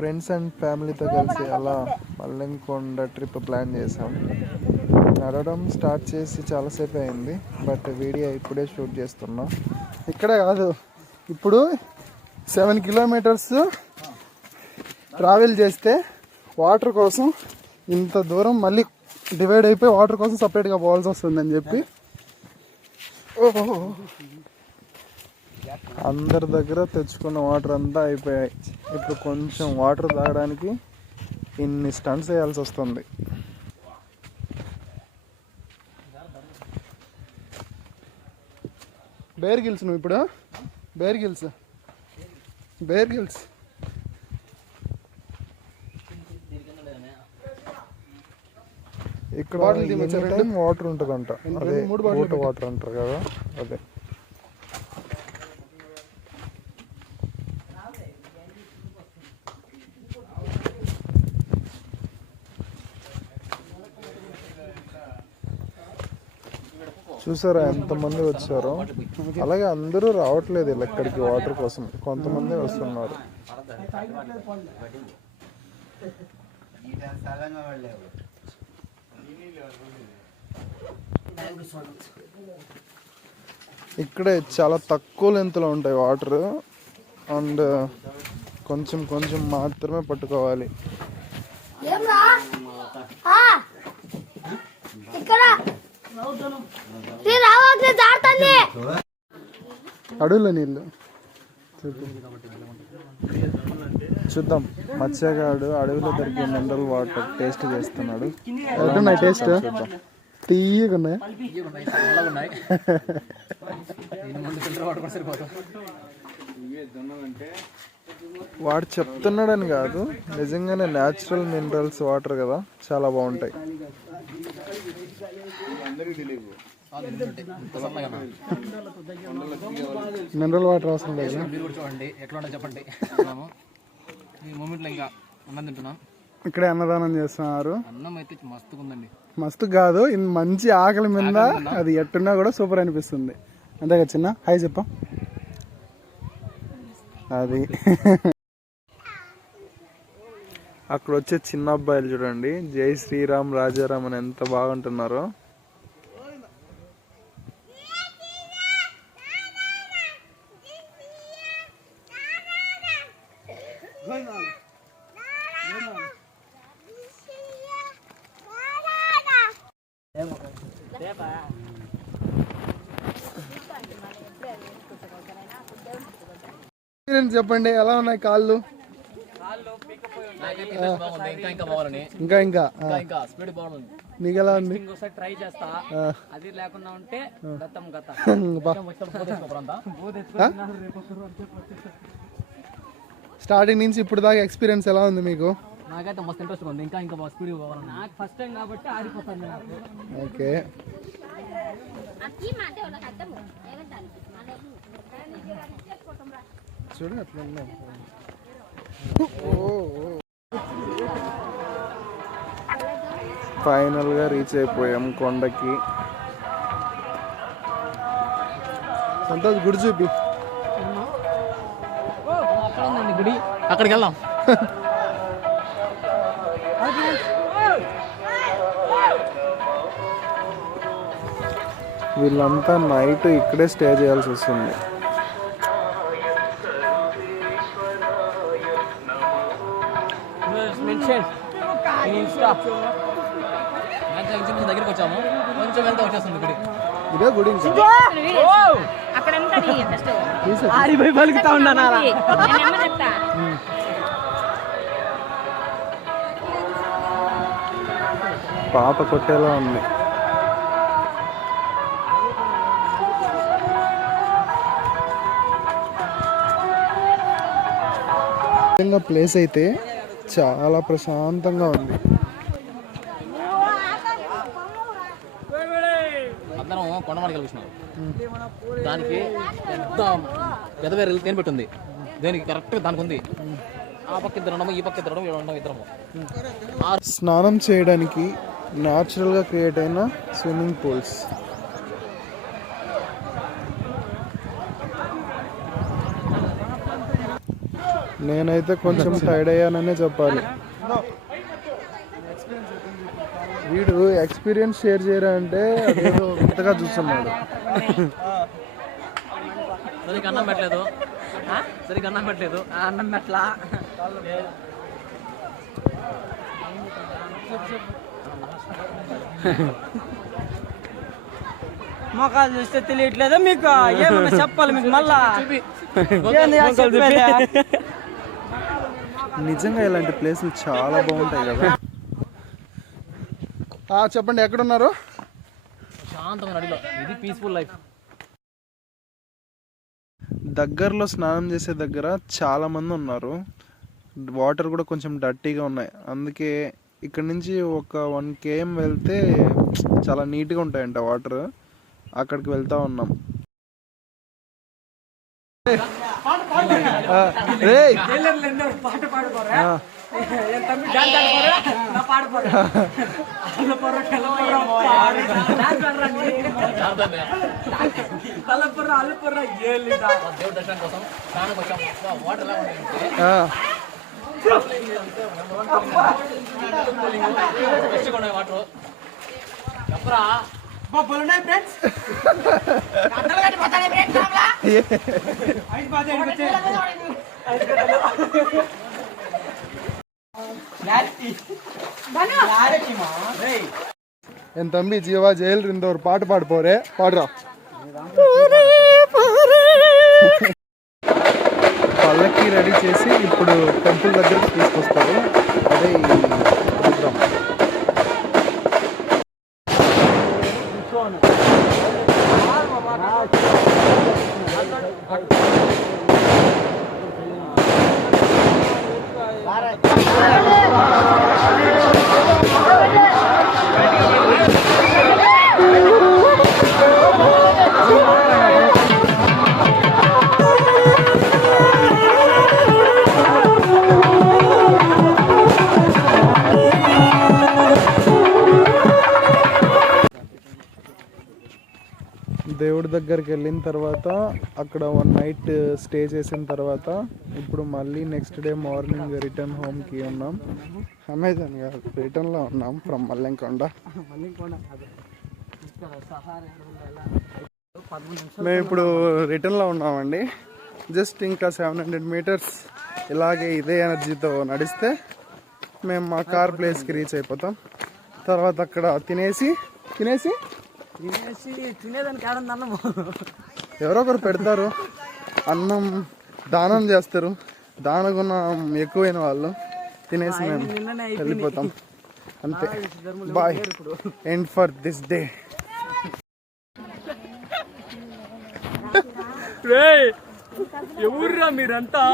Friends and ఫ్యామిలీతో కలిసి అలా మల్లెంకొండ ట్రిప్ ప్లాన్ చేసాం. నడవడం స్టార్ట్ చేసి చాలాసేపు అయింది, బట్ వీడియో ఇప్పుడే షూట్ చేస్తున్నాం. ఇక్కడే కాదు, ఇప్పుడు 7 కిలోమీటర్స్ ట్రావెల్ చేస్తే వాటర్ కోసం ఇంత దూరం మళ్ళీ డివైడ్ అయిపోయి వాటర్ కోసం సపరేట్గా పోవాల్సి వస్తుందని చెప్పి అందరి దగ్గర తెచ్చుకున్న వాటర్ అంతా అయిపోయాయి. ఇప్పుడు కొంచెం వాటర్ తాగడానికి ఇన్ని స్టంట్స్ వేయాల్సి వస్తుంది. బేర్ గిల్స్ నువ్వు ఇప్పుడు బేర్ గిల్స్ ఇక్కడ వాటర్ ఉంటుందంట, అదే వాటర్ అంటారు కదా, అదే. చూసారా ఎంతమంది వచ్చారో. అలాగే అందరూ రావట్లేదు ఇలా ఇక్కడికి వాటర్ కోసం, కొంతమంది వస్తున్నారు. ఇక్కడే చాలా తక్కువ లెంత్లో ఉంటాయి వాటర్, అండ్ కొంచెం కొంచెం మాత్రమే పట్టుకోవాలి. అడవుల నీళ్ళు చూద్దాం. మత్స్యగాడు అడవిలో దొరికే మినరల్ వాటర్ టేస్ట్ చేస్తున్నాడు. ఎట్టున్నాయి టేస్ట్? తీయగా ఉన్నాయి. వాడు చెప్తున్నాడని కాదు, నిజంగానే న్యాచురల్ మినరల్స్ వాటర్ కదా, చాలా బాగుంటాయి. మినరల్ వాటర్ అవసరం లేదు. ఇక్కడే అన్నదానం చేస్తున్నారు. మస్తు కాదు, మంచి ఆకలి మీద అది ఎట్టున్నా కూడా సూపర్ అనిపిస్తుంది. అంతే కదా చిన్న? హాయ్ చెప్ప. అది అక్కడ వచ్చే చిన్న అబ్బాయిలు చూడండి, జై శ్రీరామ్ రాజారామ్ అని ఎంత బాగుంటున్నారో. చెప్పండి, ఎలా ఉన్నాయి కాళ్ళు? ఇంకా ఇంకా నీకు ఎలా ఉంది? స్టార్టింగ్ నుంచి ఇప్పుడు దాకా ఎక్స్పీరియన్స్ ఎలా ఉంది మీకు? నాకైతే మస్తు ఇంట్రెస్ట్ ఉంది. ఇంకా ఇంకా స్పీడ్ పోవాలి. నాకు ఫస్ట్ టైం కాబట్టి ఆడిపోతాను. ఓకే, చూడు అట్లా ఉన్నా. ఫైనల్ గా రీచ్ అయిపోయాం కొండకి. సంతోష్ గుడి చూపి. గుడి అక్కడికి వెళ్దాం. వీళ్ళంతా నైట్ ఇక్కడే స్టే చేయాల్సి వస్తుంది. దగ్గరికి వచ్చాము, కొంచెం వెళ్తే వచ్చేస్తుంది గుడి. ఇదే గుడి పలుకుతా ఉన్నా. పాప కొట్టేలా ఉంది. ప్లేస్ అయితే చాలా ప్రశాంతంగా ఉంది. అందరం కొండమాడికి కలిసినాం. దానికి పెద్ద వేరే తేనె పెట్టుంది. దేనికి కరెక్ట్గా దానికి ఉంది. ఆ పక్క ఇద్దరు, ఈ పక్క ఇద్దరము. స్నానం చేయడానికి న్యాచురల్గా క్రియేట్ అయిన స్విమ్మింగ్ పూల్స్. నేనైతే కొంచెం టైర్డ్ అయ్యాననే చెప్పాలి. వీడు ఎక్స్పీరియన్స్ షేర్ చేయరా అంటే అదేదో ఇంతగా చూస్తున్నాడు. సరిగ్గా అన్నం పెట్టలేదు, సరిగ్గా అన్నం పెట్టలేదు, అన్నం పెట్టలా. మొక్కలు చూస్తే తెలియట్లేదా మీకు? ఏమన్నా చెప్పాలి మీకు మళ్ళా? నిజంగా ఇలాంటి ప్లేసులు చాలా బాగుంటాయి కదా. చెప్పండి, ఎక్కడున్నారు? శాంతంగా నడిలో, ఇది పీస్ఫుల్ లైఫ్. దగ్గరలో స్నానం చేసే దగ్గర చాలా మంది ఉన్నారు. వాటర్ కూడా కొంచెం డర్టీగా ఉన్నాయి. అందుకే ఇక్కడ నుంచి ఒక 1 km వెళ్తే చాలా నీట్గా ఉంటాయంట వాటర్. అక్కడికి వెళ్తా ఉన్నాం. దేవుడి దర్శనం కోసం స్నానం వచ్చాము. వాటర్ ఎలా ఉంటాయి వాటర్ చెప్పరా? என் தம்பி ஜீவா ஜெயில இருந்த ஒரு பாட்டு பாட போறேன். பாடுறா. పల్లకి రెడీ చేసి ఇప్పుడు టెంపుల్ దగ్గరికి తీసుకొస్తారు. అదే ఈ ప్రోగ్రామ్. దేవుడి దగ్గరికి వెళ్ళిన తర్వాత అక్కడ 1 night స్టే చేసిన తర్వాత ఇప్పుడు మళ్ళీ నెక్స్ట్ డే మార్నింగ్ రిటర్న్ హోమ్కి ఉన్నాం. అమెజాన్ కాదు, రిటర్న్లో ఉన్నాం ఫ్రమ్ మల్లెంకొండ. మేము ఇప్పుడు రిటర్న్లో ఉన్నామండి. జస్ట్ ఇంకా 700 meters ఇలాగే ఇదే ఎనర్జీతో నడిస్తే మేము మా కార్ ప్లేస్కి రీచ్ అయిపోతాం. తర్వాత అక్కడ తినేసి తినేదానికి ఆడంది అన్నము ఎవరో ఒకరు పెడతారు. అన్నం దానం చేస్తారు. దానగుణం ఎక్కువైన వాళ్ళు తినేసి మేము వెళ్ళిపోతాం. అంతే. Bye. End for this day. ఎవర్రా మీరంతా?